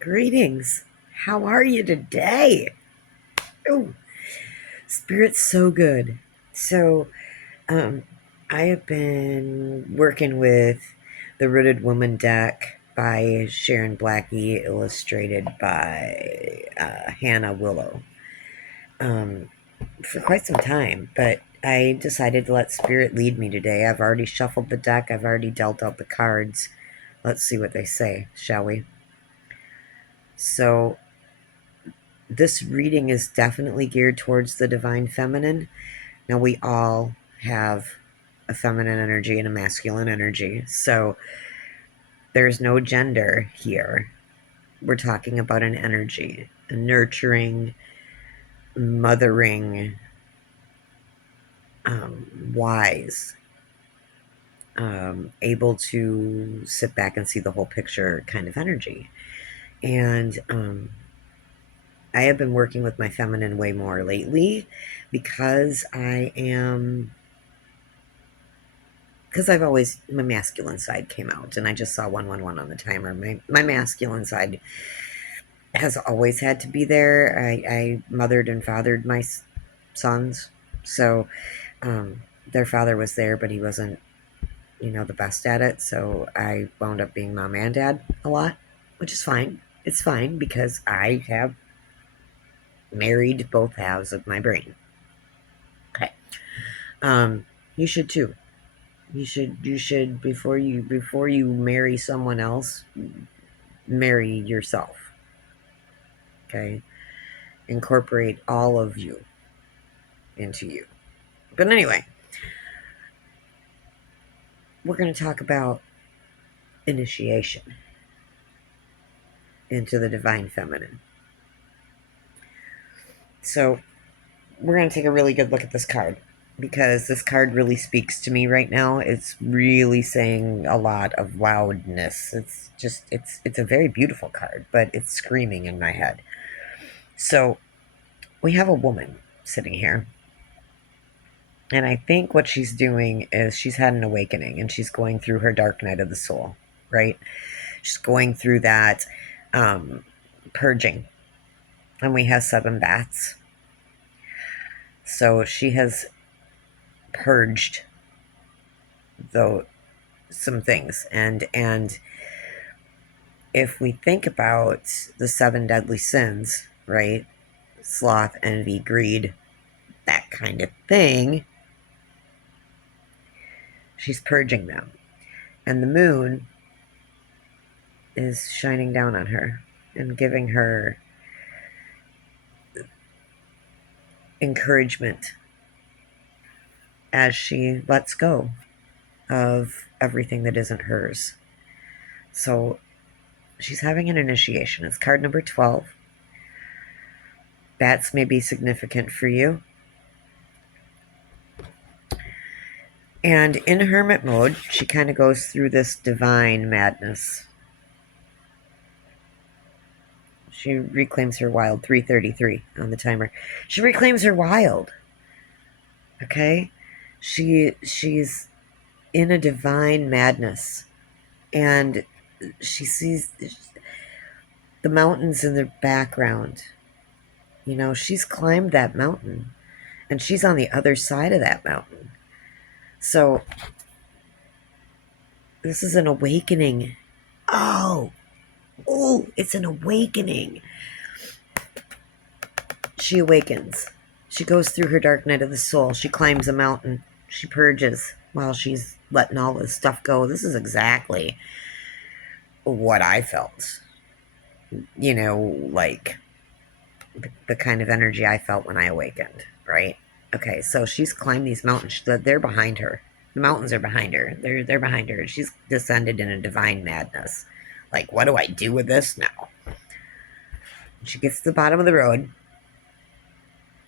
Greetings. How are you today? Oh, Spirit's so good. So, um, I have been working with the Rooted Woman deck by Sharon Blackie, illustrated by Hannah Willow, um, for quite some time. But I decided to let Spirit lead me today. I've already shuffled the deck. I've already dealt out the cards. Let's see what they say, shall we? So, this reading is definitely geared towards the divine feminine. Now, we all have a feminine energy and a masculine energy, so there's no gender here. We're talking about an energy, a nurturing, mothering, wise, able to sit back and see the whole picture kind of energy. And I have been working with my feminine way more lately because I've always, my masculine side came out, and I just saw 111 on the timer. My masculine side has always had to be there. I mothered and fathered my sons, so their father was there, but he wasn't, the best at it. So I wound up being mom and dad a lot, which is fine. It's fine because I have married both halves of my brain. Okay. You should too. You should before you marry someone else, marry yourself. Okay? Incorporate all of you into you. But anyway, we're going to talk about initiation into the divine feminine. So, we're going to take a really good look at this card because this card really speaks to me right now. It's really saying a lot of loudness. It's a very beautiful card, but it's screaming in my head. So, we have a woman sitting here. And I think what she's doing is she's had an awakening and she's going through her dark night of the soul, right? She's going through that purging. And we have 7 bats. So she has purged though some things. And if we think about the 7 deadly sins, right? Sloth, envy, greed, that kind of thing. She's purging them. And the moon is shining down on her and giving her encouragement as she lets go of everything that isn't hers. So she's having an initiation. It's card number 12. Bats may be significant for you. And in hermit mode, she kind of goes through this divine madness. She reclaims her wild, 333 on the timer. She reclaims her wild. Okay? She's in a divine madness. And she sees the mountains in the background. She's climbed that mountain. And she's on the other side of that mountain. So, this is an awakening. Oh, it's an awakening. She awakens. She goes through her dark night of the soul. She climbs a mountain. She purges while she's letting all this stuff go. This is exactly what I felt. Like the kind of energy I felt when I awakened, right? Okay, so she's climbed these mountains. They're behind her. The mountains are behind her. They're behind her. She's descended in a divine madness. Like, what do I do with this now? She gets to the bottom of the road,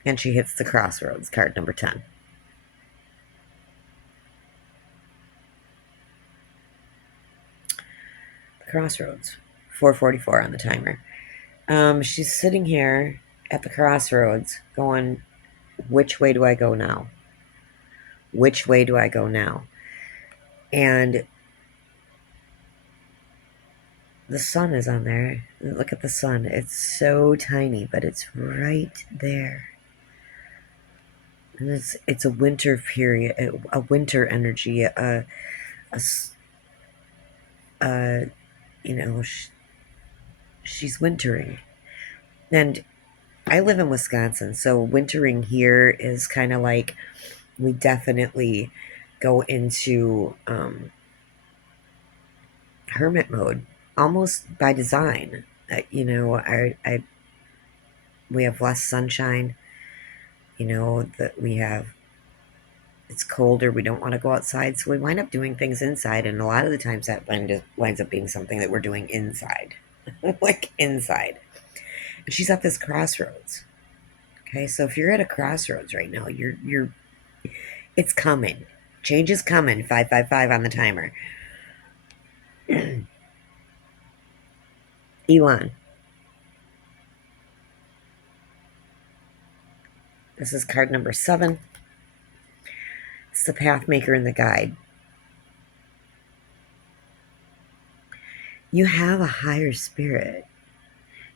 and she hits the crossroads, card number 10. The crossroads, 4:44 on the timer. She's sitting here at the crossroads going, which way do I go now? Which way do I go now? And The sun is on there. Look at the sun. It's so tiny, but it's right there. And it's a winter period, a winter energy, uh, you know, she's wintering. And I live in Wisconsin, so wintering here is kind of like we definitely go into hermit mode almost by design. I we have less sunshine. That we have it's colder. We don't want to go outside, so we wind up doing things inside, and a lot of the times that winds up being something that we're doing inside, like inside. And she's at this crossroads. Okay, so if you're at a crossroads right now, you're it's coming. Change is coming. 555 on the timer. Elon. This is card number 7. It's the path maker and the guide. You have a higher spirit.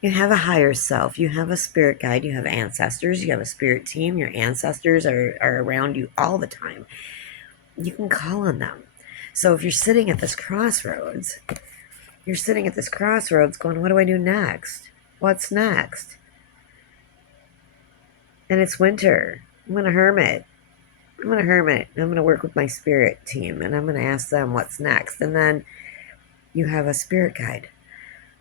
You have a higher self. You have a spirit guide. You have ancestors. You have a spirit team. Your ancestors are around you all the time. You can call on them. So if you're sitting at this crossroads, going, what do I do next? What's next? And it's winter. I'm going to hermit. I'm going to work with my spirit team, and I'm going to ask them what's next. And then you have a spirit guide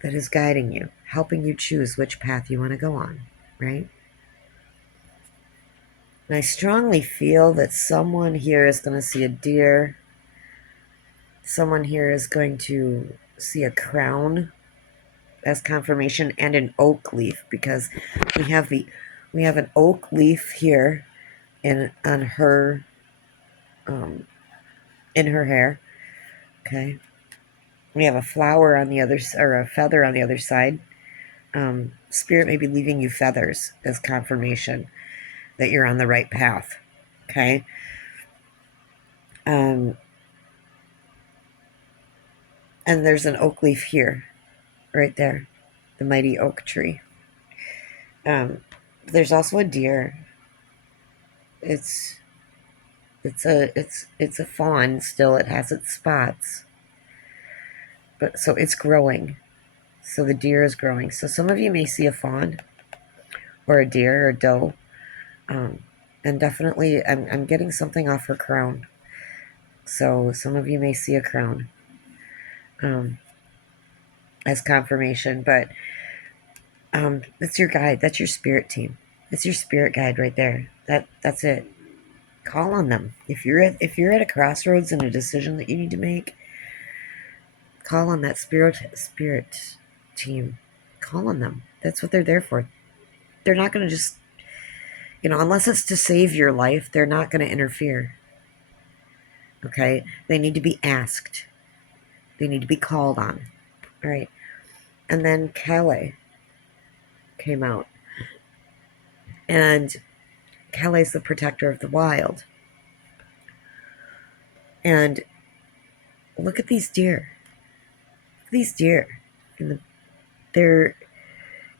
that is guiding you, helping you choose which path you want to go on, right? And I strongly feel that someone here is going to see a deer. Someone here is going to see a crown as confirmation and an oak leaf, because we have an oak leaf here in her hair. Okay. We have a flower on the other, or a feather on the other side. Spirit may be leaving you feathers as confirmation that you're on the right path. Okay. And there's an oak leaf here, right there, the mighty oak tree. There's also a deer. It's a fawn still. It has its spots, but so it's growing. So the deer is growing. So some of you may see a fawn or a deer or a doe. And definitely I'm getting something off her crown. So some of you may see a crown as confirmation, but that's your guide. That's your spirit team. That's your spirit guide right there. That's it. Call on them. If you're at a crossroads and a decision that you need to make, call on that spirit team. Call on them. That's what they're there for. They're not going to just, unless it's to save your life, they're not going to interfere. Okay? They need to be asked. They need to be called on. All right. And then Calais came out. And Calais is the protector of the wild. And look at these deer. These deer. They're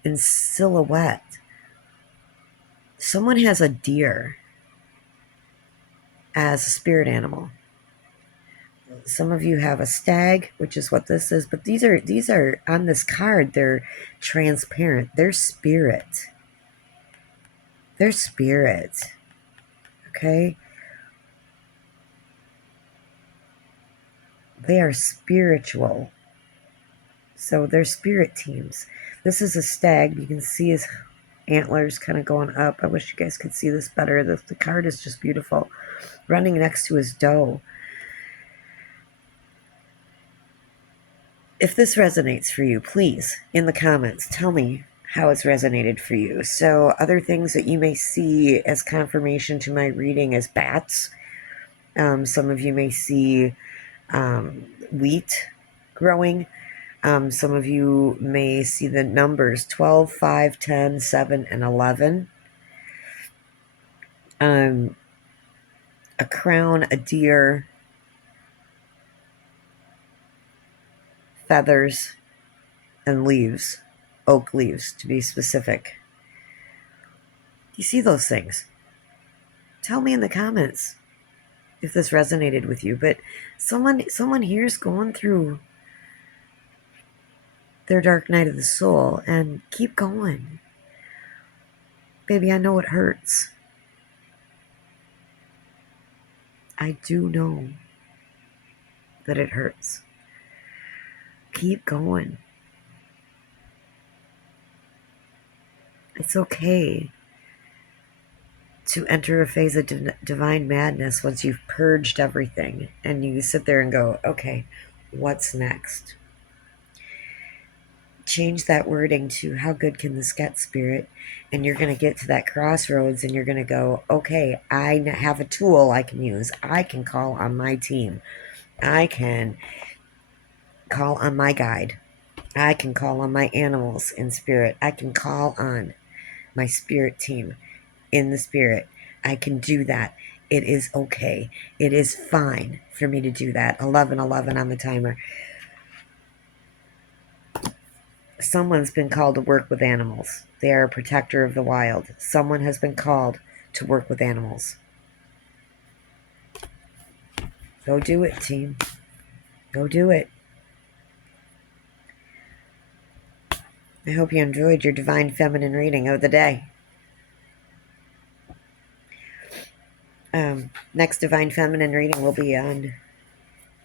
in silhouette. Someone has a deer as a spirit animal. Some of you have a stag, which is what this is, but these are on this card, they're transparent. They're spirit. They're spirit. Okay? They are spiritual. So they're spirit teams. This is a stag. You can see his antlers kind of going up. I wish you guys could see this better. The card is just beautiful. Running next to his doe. If this resonates for you, please, in the comments, tell me how it's resonated for you. So other things that you may see as confirmation to my reading is bats. Some of you may see wheat growing. Some of you may see the numbers 12, 5, 10, 7, and 11. A crown, a deer, feathers, and leaves, oak leaves to be specific. You see those things? Tell me in the comments if this resonated with you. But someone here's going through their dark night of the soul, and keep going. Baby, I know it hurts. I do know that it hurts. Keep going. It's okay to enter a phase of divine madness once you've purged everything and you sit there and go, okay, what's next? Change that wording to how good can this get, Spirit? And you're going to get to that crossroads and you're going to go, okay, I have a tool I can use. I can call on my team. I can call on my guide. I can call on my animals in spirit. I can call on my spirit team in the spirit. I can do that. It is okay. It is fine for me to do that. 11:11 on the timer. Someone's been called to work with animals. They are a protector of the wild. Someone has been called to work with animals. Go do it, team. Go do it. I hope you enjoyed your divine feminine reading of the day. Next divine feminine reading will be on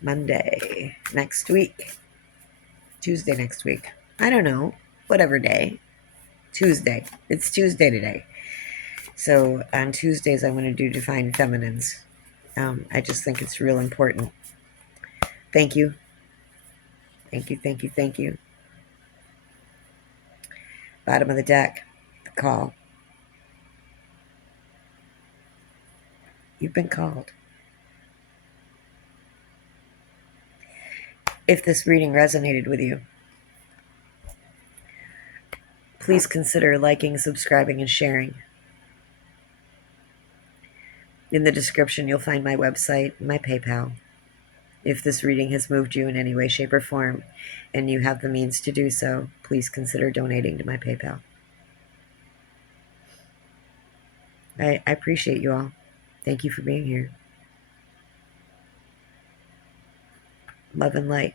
Monday next week. Tuesday next week. I don't know. Whatever day. Tuesday. It's Tuesday today. So on Tuesdays, I want to do Divine Feminines. I just think it's real important. Thank you. Thank you, thank you, thank you. Bottom of the deck. The call. You've been called. If this reading resonated with you, please consider liking, subscribing, and sharing. In the description, you'll find my website, my PayPal. If this reading has moved you in any way, shape, or form, and you have the means to do so, please consider donating to my PayPal. I appreciate you all. Thank you for being here. Love and light.